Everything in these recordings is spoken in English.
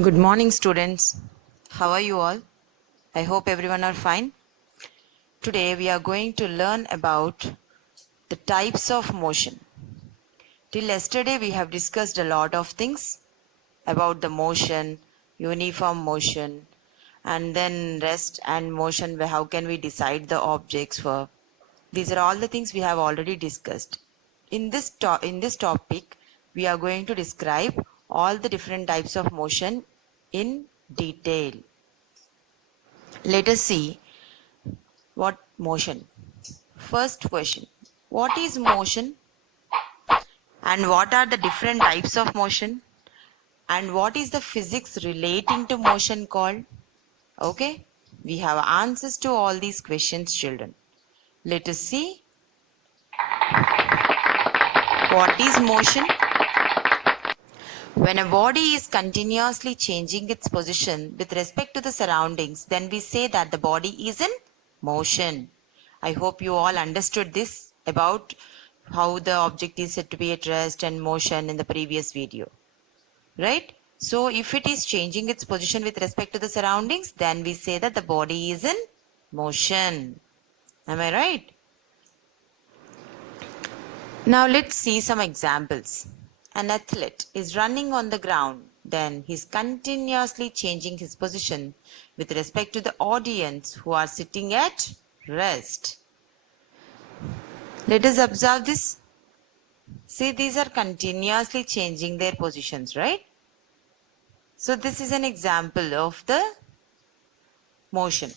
Good morning, students. How are you all? I hope everyone are fine. Today we are going to learn about the types of motion. Till yesterday we have discussed a lot of things about the motion, uniform motion, and then rest and motion. How can we decide the objects for? These are all the things we have already discussed. In this topic, we are going to describe all the different types of motion in detail. Let us see what motion. First question. What is motion and what are the different types of motion and what is the physics relating to motion called? Okay, we have answers to all these questions, children. Let us see what is motion. When a body is continuously changing its position with respect to the surroundings, then we say that the body is in motion. I hope you all understood this about how the object is said to be at rest and motion in the previous video. Right? So if it is changing its position with respect to the surroundings, then we say that the body is in motion. Am I right? Now let's see some examples. An athlete is running on the ground, then he's continuously changing his position with respect to the audience who are sitting at rest. Let us observe this. See, these are continuously changing their positions, right? So this is an example of the motion.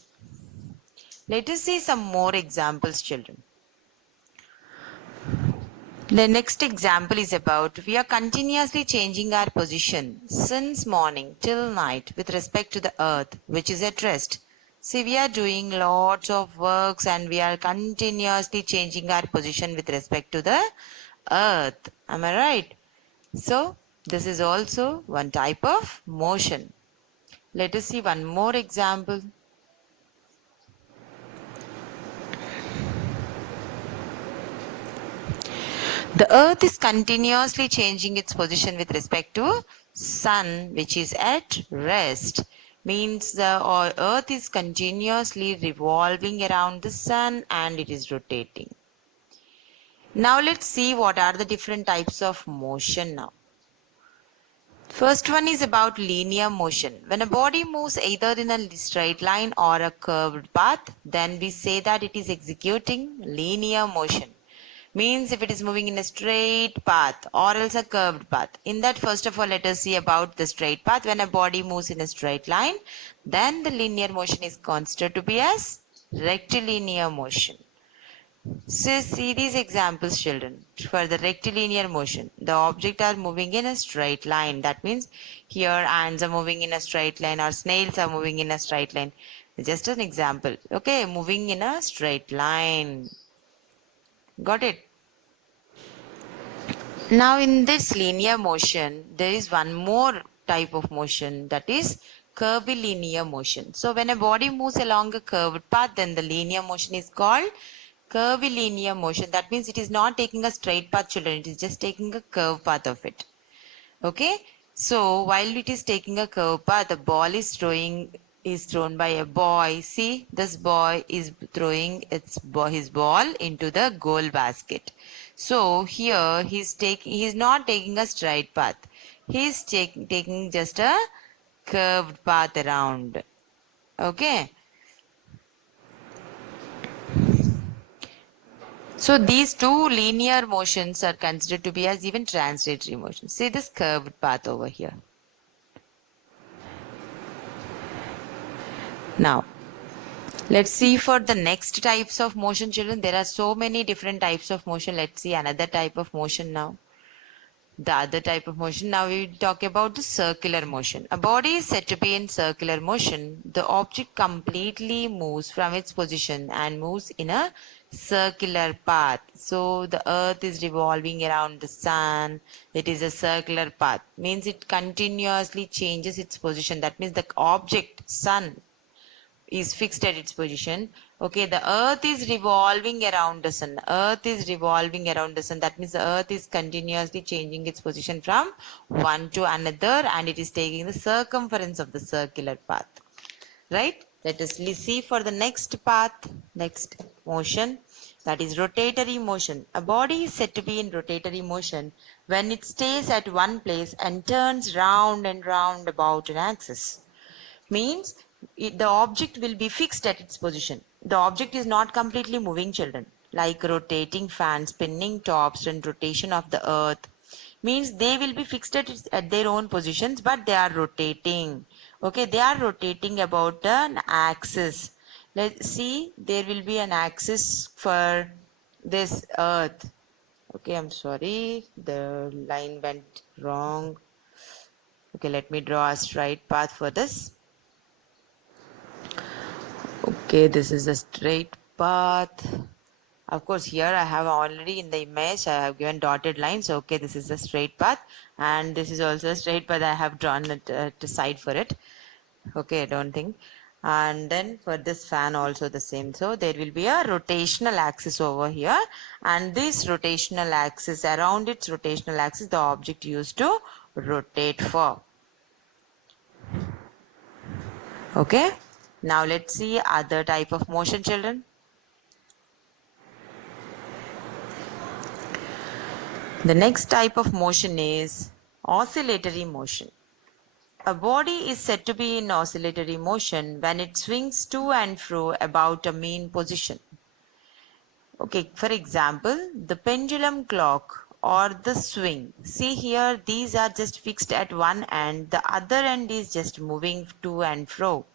Let us see some more examples, children. The next example is about we are continuously changing our position since morning till night with respect to the earth, which is at rest. See, we are doing lots of works and we are continuously changing our position with respect to the earth. Am I right? So, this is also one type of motion. Let us see one more example. The earth is continuously changing its position with respect to sun, which is at rest. Means the earth is continuously revolving around the sun and it is rotating. Now let's see what are the different types of motion now. First one is about linear motion. When a body moves either in a straight line or a curved path, then we say that it is executing linear motion. Means if it is moving in a straight path or else a curved path. In that, first of all, let us see about the straight path. When a body moves in a straight line, then the linear motion is considered to be as rectilinear motion. So see these examples, children. For the rectilinear motion, the object are moving in a straight line. That means here ants are moving in a straight line or snails are moving in a straight line. Just an example. Okay, moving in a straight line. Got it? Now in this linear motion, there is one more type of motion, that is curvilinear motion. So when a body moves along a curved path, then the linear motion is called curvilinear motion. That means it is not taking a straight path, children. It is just taking a curved path of it. Okay. So while it is taking a curved path, the ball is thrown by a boy. See, this boy is throwing his ball into the goal basket. So here he's not taking a straight path. He's taking just a curved path around. Okay. So these two linear motions are considered to be as even translatory motions. See this curved path over here. Now, let's see for the next types of motion, children. There are so many different types of motion. Let's see another type of motion now. The other type of motion. Now we talk about the circular motion. A body is said to be in circular motion. The object completely moves from its position and moves in a circular path. So the earth is revolving around the sun. It is a circular path. Means it continuously changes its position. That means the object, sun, is fixed at its position, Okay, the earth is revolving around the sun. Earth is revolving around the sun. That means the earth is continuously changing its position from one to another, and it is taking the circumference of the circular path. Right? Let us see for the next path, next motion, that is rotatory motion. A body is said to be in rotatory motion when it stays at one place and turns round and round about an axis. Means the object will be fixed at its position. The object is not completely moving, children, like rotating fan, spinning tops, and rotation of the earth. Means they will be fixed at their own positions, but they are rotating. Okay, they are rotating about an axis. Let's see, there will be an axis for this earth. Okay, I'm sorry, the line went wrong. Okay, let me draw a straight path for this. Okay, this is a straight path. Of course, here I have already in the image, I have given dotted lines. Okay, this is a straight path, and this is also a straight path. I have drawn it to side for it. Okay, I don't think. And then for this fan also the same. So there will be a rotational axis over here, and this rotational axis, around its rotational axis, the object used to rotate for. Okay, now let's see other type of motion, children. The next type of motion is oscillatory motion. A body is said to be in oscillatory motion when it swings to and fro about a mean position. Okay, for example, the pendulum clock or the swing. See here, these are just fixed at one end, the other end is just moving to and fro.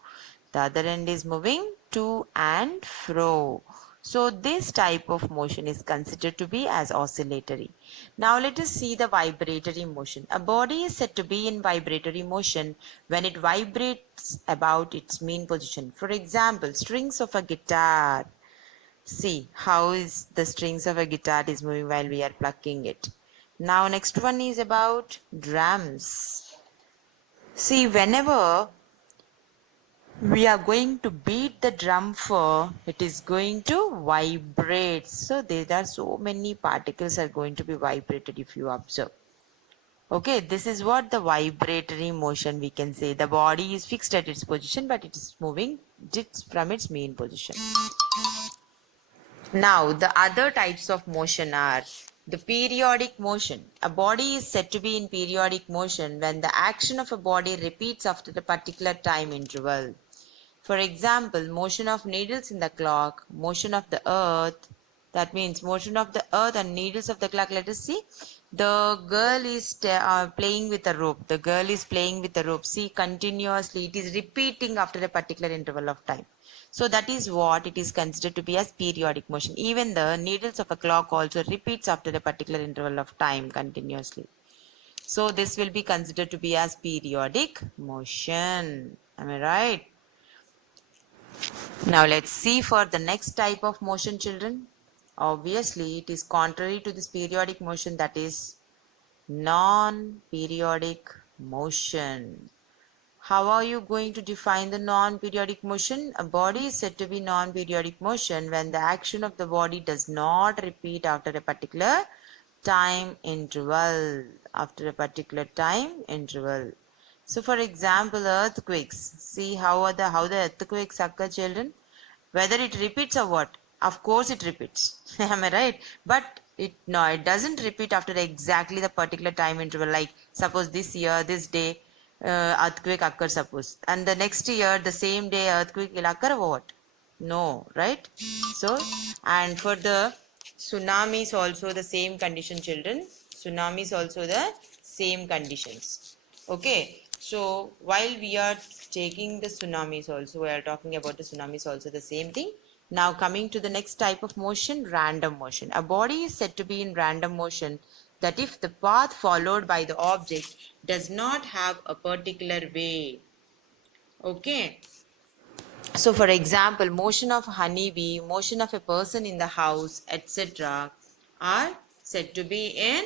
The other end is moving to and fro. So this type of motion is considered to be as oscillatory. Now let us see the vibratory motion. A body is said to be in vibratory motion when it vibrates about its mean position. For example, strings of a guitar. See how is the strings of a guitar is moving while we are plucking it. Now next one is about drums. See, whenever we are going to beat the drum for, it is going to vibrate. So there are so many particles are going to be vibrated if you observe. Okay, this is what the vibratory motion we can say. The body is fixed at its position, but it is moving from its mean position. Now, the other types of motion are the periodic motion. A body is said to be in periodic motion when the action of a body repeats after a particular time interval. For example, motion of needles in the clock, motion of the earth, that means motion of the earth and needles of the clock. Let us see. The girl is playing with a rope. The girl is playing with a rope. See, continuously it is repeating after a particular interval of time. So that is what it is considered to be as periodic motion. Even the needles of a clock also repeats after a particular interval of time continuously. So this will be considered to be as periodic motion. Am I right? Now let's see for the next type of motion, children. Obviously, it is contrary to this periodic motion, that is non-periodic motion. How are you going to define the non-periodic motion? A body is said to be non-periodic motion when the action of the body does not repeat after a particular time interval. After a particular time interval. So for example, earthquakes. See how the earthquakes occur, children? Whether it repeats or what? Of course it repeats. Am I right? But it doesn't repeat after exactly the particular time interval. Like suppose this year, this day, earthquake occurs, suppose, and the next year, the same day, earthquake will occur or what? No, right? So, and for the tsunamis also the same condition, children. Tsunamis also the same conditions. Okay, so while we are taking the tsunamis also, we are talking about the tsunamis also the same thing. Now coming to the next type of motion, random motion. A body is said to be in random motion that if the path followed by the object does not have a particular way. Okay. So for example, motion of honeybee, motion of a person in the house, etc. are said to be in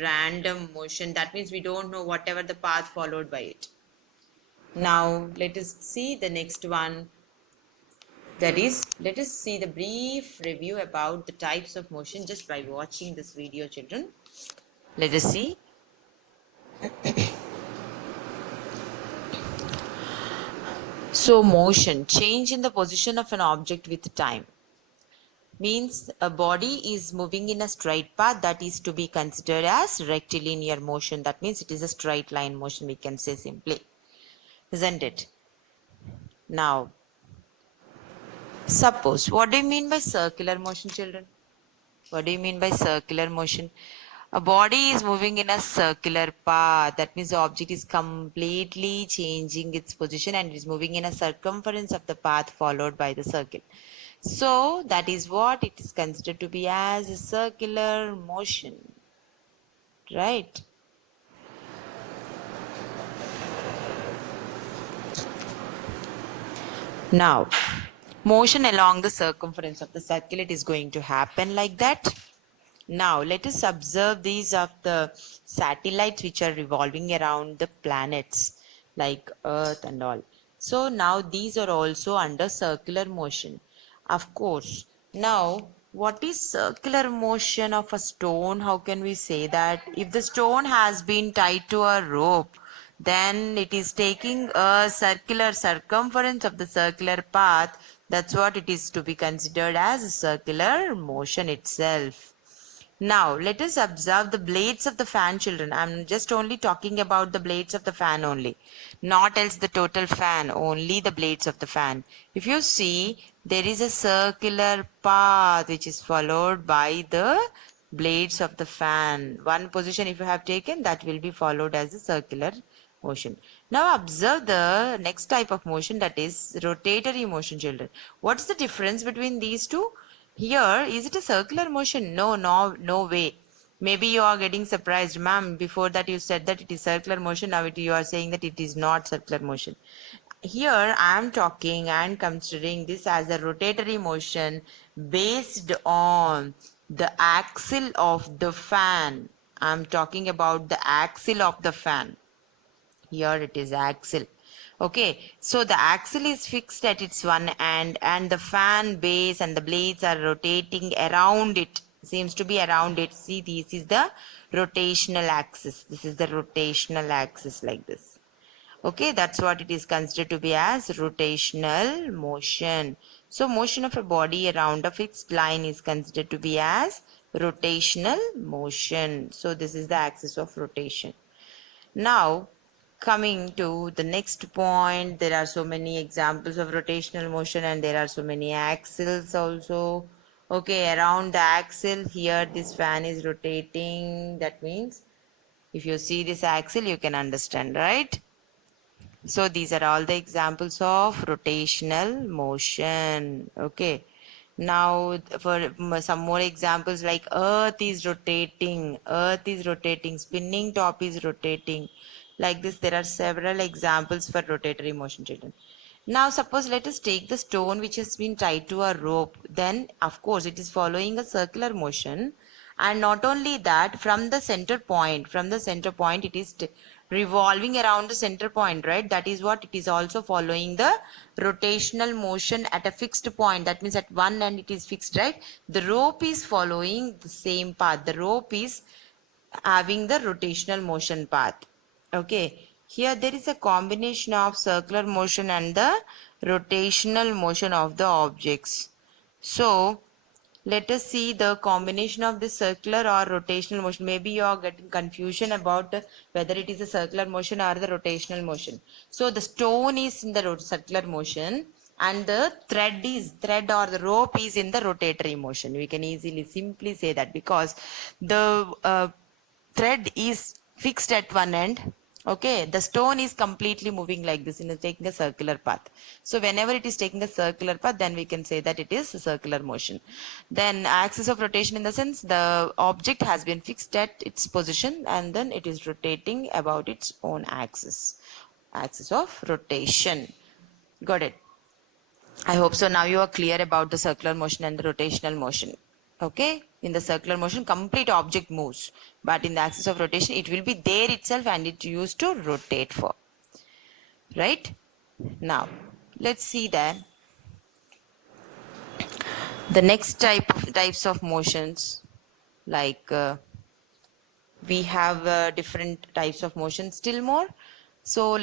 random motion. That means we don't know whatever the path followed by it. Now let us see the next one. That is, let us see the brief review about the types of motion just by watching this video, children. Let us see. So, motion, change in the position of an object with time, means a body is moving in a straight path, that is to be considered as rectilinear motion. That means it is a straight line motion, we can say simply, isn't it? Now, suppose, what do you mean by circular motion, children? What do you mean by circular motion? A body is moving in a circular path. That means the object is completely changing its position and is moving in a circumference of the path followed by the circle. So that is what it is considered to be as a circular motion. Right? Now, motion along the circumference of the circle, it is going to happen like that. Now, let us observe these of the satellites which are revolving around the planets like Earth and all. So, now these are also under circular motion. Of course, now what is circular motion of a stone? How can we say that? If the stone has been tied to a rope, then it is taking a circular circumference of the circular path. That's what it is to be considered as a circular motion itself. Now, let us observe the blades of the fan, children. I'm just only talking about the blades of the fan only, not else the total fan, only the blades of the fan. If you see, there is a circular path which is followed by the blades of the fan. One position if you have taken, that will be followed as a circular motion. Now observe the next type of motion, that is rotatory motion, children. What's the difference between these two? Here, is it a circular motion? No way. Maybe you are getting surprised, ma'am. Before that you said that it is circular motion. Now you are saying that it is not circular motion. Here I am talking and considering this as a rotatory motion based on the axle of the fan. I am talking about the axle of the fan. Here it is axle. Okay, so the axle is fixed at its one end and the fan base and the blades are rotating around it. Seems to be around it. See, this is the rotational axis. This is the rotational axis like this. Okay, that's what it is considered to be as rotational motion. So motion of a body around a fixed line is considered to be as rotational motion. So this is the axis of rotation. Now, coming to the next point, there are so many examples of rotational motion and there are so many axles also. Okay, around the axle here this fan is rotating. That means if you see this axle you can understand, right? So these are all the examples of rotational motion. Okay. Now for some more examples, like earth is rotating, spinning top is rotating. Like this, there are several examples for rotatory motion, children. Now suppose let us take the stone which has been tied to a rope. Then of course it is following a circular motion. And not only that, from the center point, it is revolving around the center point, right? That is what it is also following the rotational motion at a fixed point. That means at one end it is fixed, right? The rope is following the same path. The rope is having the rotational motion path. Okay, here there is a combination of circular motion and the rotational motion of the objects. So let us see the combination of the circular or rotational motion. Maybe you are getting confusion about whether it is a circular motion or the rotational motion. So the stone is in the circular motion and the thread or the rope is in the rotatory motion. We can easily simply say that because the thread is fixed at one end. Okay, the stone is completely moving like this, taking a circular path. So whenever it is taking a circular path, then we can say that it is a circular motion. Then axis of rotation, in the sense the object has been fixed at its position and then it is rotating about its own axis of rotation. Got it? I hope so. Now you are clear about the circular motion and the rotational motion. Okay, in the circular motion complete object moves, but in the axis of rotation it will be there itself and it used to rotate for, right? Now let's see that The next types of motions, like we have different types of motions still more. So